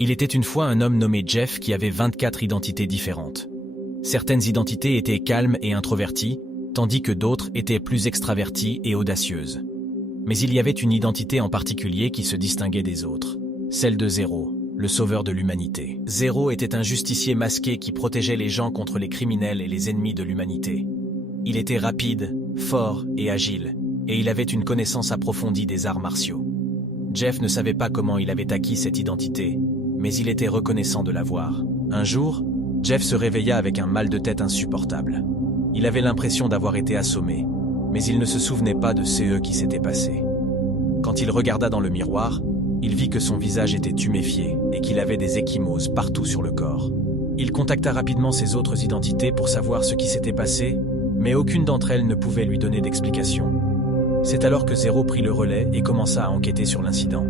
Il était une fois un homme nommé Jeff qui avait 24 identités différentes. Certaines identités étaient calmes et introverties, tandis que d'autres étaient plus extraverties et audacieuses. Mais il y avait une identité en particulier qui se distinguait des autres, celle de Zero, le sauveur de l'humanité. Zero était un justicier masqué qui protégeait les gens contre les criminels et les ennemis de l'humanité. Il était rapide, fort et agile, et il avait une connaissance approfondie des arts martiaux. Jeff ne savait pas comment il avait acquis cette identité, mais il était reconnaissant de l'avoir. Un jour, Jeff se réveilla avec un mal de tête insupportable. Il avait l'impression d'avoir été assommé, mais il ne se souvenait pas de ce qui s'était passé. Quand il regarda dans le miroir, il vit que son visage était tuméfié et qu'il avait des ecchymoses partout sur le corps. Il contacta rapidement ses autres identités pour savoir ce qui s'était passé, mais aucune d'entre elles ne pouvait lui donner d'explication. C'est alors que Zero prit le relais et commença à enquêter sur l'incident.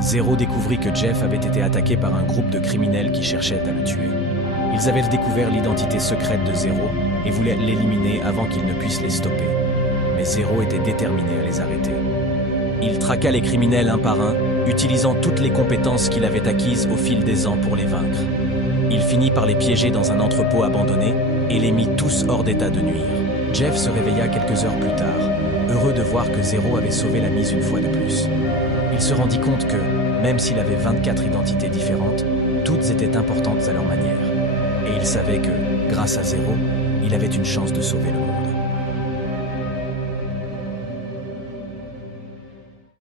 Zero découvrit que Jeff avait été attaqué par un groupe de criminels qui cherchaient à le tuer. Ils avaient découvert l'identité secrète de Zero et voulaient l'éliminer avant qu'ils ne puissent les stopper. Mais Zero était déterminé à les arrêter. Il traqua les criminels un par un, utilisant toutes les compétences qu'il avait acquises au fil des ans pour les vaincre. Il finit par les piéger dans un entrepôt abandonné et les mit tous hors d'état de nuire. Jeff se réveilla quelques heures plus tard, heureux de voir que Zero avait sauvé la mise une fois de plus. Il se rendit compte que, même s'il avait 24 identités différentes, toutes étaient importantes à leur manière. Et il savait que, grâce à Zero, il avait une chance de sauver le monde.